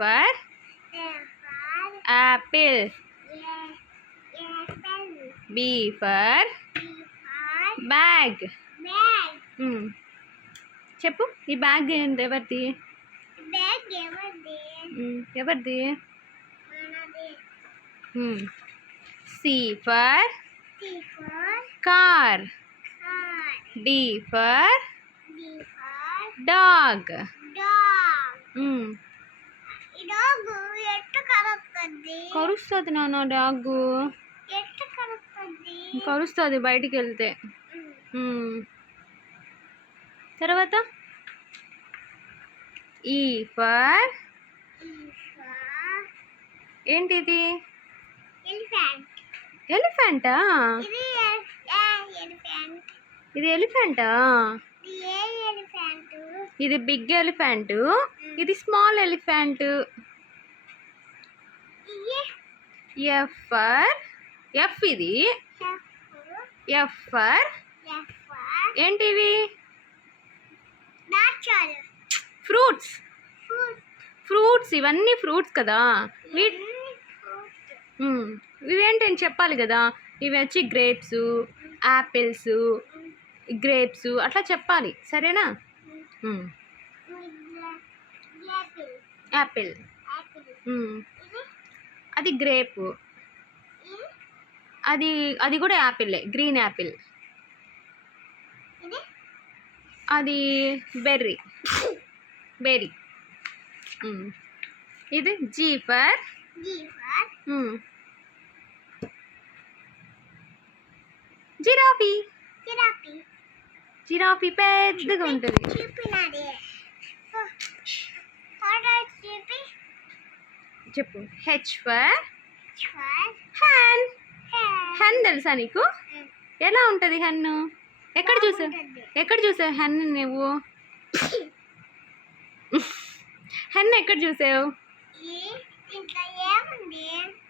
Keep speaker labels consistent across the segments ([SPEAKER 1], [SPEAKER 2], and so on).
[SPEAKER 1] For apple B for bag చెప్పు ఈ bag ఏంటి ఎవరిది మ్, ఎవరిది C for car D for dog
[SPEAKER 2] ఎట్టు కలుస్తుంది
[SPEAKER 1] కరుస్తుంది? నాన్న డాగు. కరుస్తుంది? బయటికి వెళ్తే. తర్వాత? ఈ ఫర్? ఏంటిది?
[SPEAKER 2] ఎలిఫెంట్. ఇది ఎలిఫెంట్?
[SPEAKER 1] ఇది బిగ్ ఎలిఫెంట్. ఇది small elephant. F for F ఇది. ఎఫ్ ఫర్ ఏంటివి? ఫ్రూట్స్ ఫ్రూట్స్ ఇవన్నీ ఫ్రూట్స్ కదా. ఇవేంటని చెప్పాలి కదా? ఇవి వచ్చి గ్రేప్స్ యాపిల్స్ గ్రేప్స్ అట్లా చెప్పాలి. సరేనా.
[SPEAKER 2] యాపిల్
[SPEAKER 1] యాపిల్
[SPEAKER 2] యాపిల్
[SPEAKER 1] మ్మ్.
[SPEAKER 2] ఇది
[SPEAKER 1] అది గ్రేప్
[SPEAKER 2] ఇది
[SPEAKER 1] అది అది కూడా యాపిల్లే గ్రీన్ యాపిల్
[SPEAKER 2] ఇది
[SPEAKER 1] అది బెర్రీ బెర్రీ మ్మ్. ఇది జీ ఫర్
[SPEAKER 2] జీఫర్
[SPEAKER 1] మ్మ్. జిరాఫీ
[SPEAKER 2] జిరాఫీ
[SPEAKER 1] జిరాఫీ పెద్దగా ఉంటుంది చెప్పు. హెచ్ ఫర్ హ్యాన్ హెన్ తెలుసా నీకు? ఎలా ఉంటుంది హన్ను ఎక్కడ చూసావు. ఎక్కడ చూసావు హెన్ నువ్వు? హెన్ ఎక్కడ చూసావు?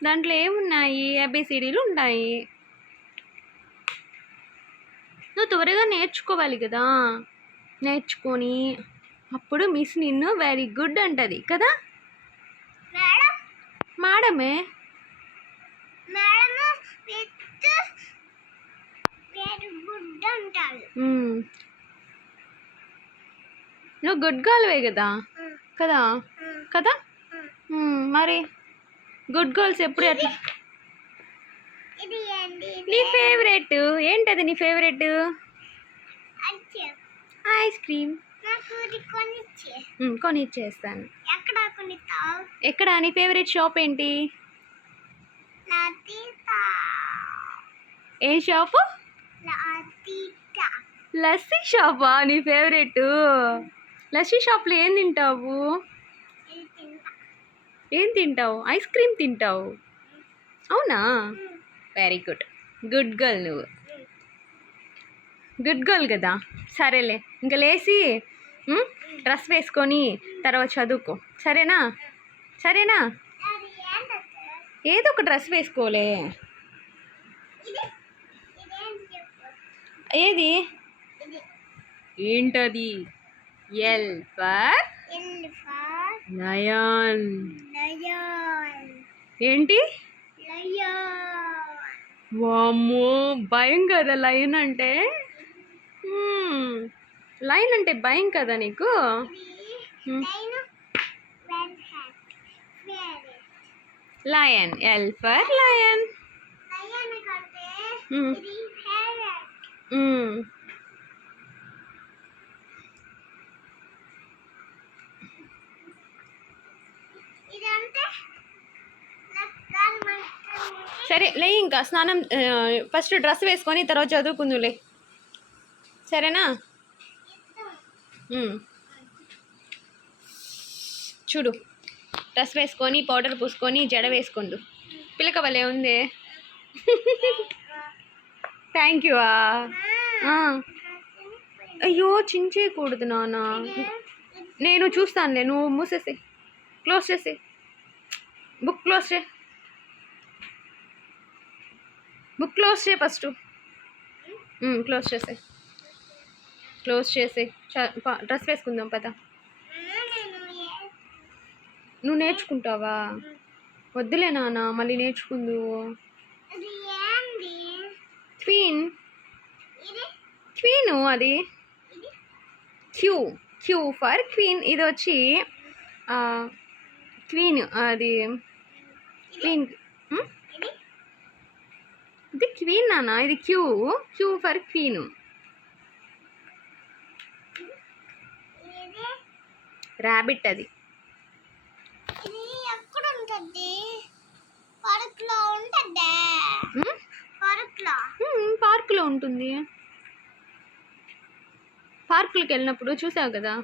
[SPEAKER 1] దాంట్లో ఏమున్నాయి? ఏబిసిడీలు ఉంటాయి నువ్వు త్వరగా నేర్చుకోవాలి కదా. నేర్చుకొని అప్పుడు మిస్ నిన్ను వెరీ గుడ్ అంటది కదా? మాడమే. నువ్వు గుడ్ గర్ల్వే కదా? కదా? కదా? మరి గుడ్ గర్ల్స్ ఎప్పుడు అట్లా? నీ ఫేవరెట్. ఏంటది నీ ఫేవరెట్? Ice cream. కొని ఇచ్చేస్తాను
[SPEAKER 2] ఎక్కడ
[SPEAKER 1] నీ ఫేవరెట్ షాప్ ఏంటి? ఏం షాపు? లస్సీ షాపా? నీ ఫేవరెట్. లస్సీ షాప్లో ఏం తింటావు? ఏం తింటావు? ఐస్ క్రీమ్ తింటావు? అవునా? Very good. గుడ్ గర్ల్ నువ్వు. గుడ్ గర్ల్ కదా? సరేలే. ఇంకా లేచి డ్రెస్ వేసుకొని తర్వాత చదువుకో. సరేనా? సరేనా? ఏదో ఒక డ్రెస్ వేసుకోలే. ఏది? ఏంటది? ఎల్ ఫర్
[SPEAKER 2] నయాన్
[SPEAKER 1] లయన్ ఏంటి? వామ్మో భయం కదా లయన్ అంటే లైన్ అంటే భయం కదా నీకు? లయన్ ఎల్ ఫర్ లయన్ సరే లే ఇంకా స్నానం ఫస్ట్ డ్రెస్ వేసుకొని తర్వాత చదువుకుందులే. సరేనా. చూడు డ్రెస్ వేసుకొని పౌడర్ పూసుకొని జడ వేసుకుండు. పిల్లక వలే ఉంది. థ్యాంక్ యూ అయ్యో చించేయకూడదు నాన్న. నేను చూస్తానులే నువ్వు మూసేసి. క్లోజ్ చేసి. బుక్ క్లోజ్ చే. బుక్ క్లోజ్ చేయి ఫస్ట్ క్లోజ్ చేసే. క్లోజ్ చేసే డ్రెస్ వేసుకుందాం పద. నువ్వు నేర్చుకుంటావా? వద్దులే నాన్న మళ్ళీ నేర్చుకుందు. క్వీన్ క్వీను అది. క్యూ క్యూ ఫర్ క్వీన్ ఇది వచ్చి క్వీన్ అది క్వీన్?
[SPEAKER 2] ఇది.
[SPEAKER 1] ఇది క్వీన్ నాన్న ఇది క్యూ క్యూ ఫర్ క్వీను
[SPEAKER 2] ఇది
[SPEAKER 1] ర్యాబిట్ అది
[SPEAKER 2] ఇది ఎక్కడ ఉంటుంది పార్క్లో ఉంటుందా
[SPEAKER 1] ఉమ్?
[SPEAKER 2] పార్క్లో
[SPEAKER 1] ఉమ్, పార్కులో ఉంటుంది? పార్కులకు వెళ్ళినప్పుడు చూసావు కదా?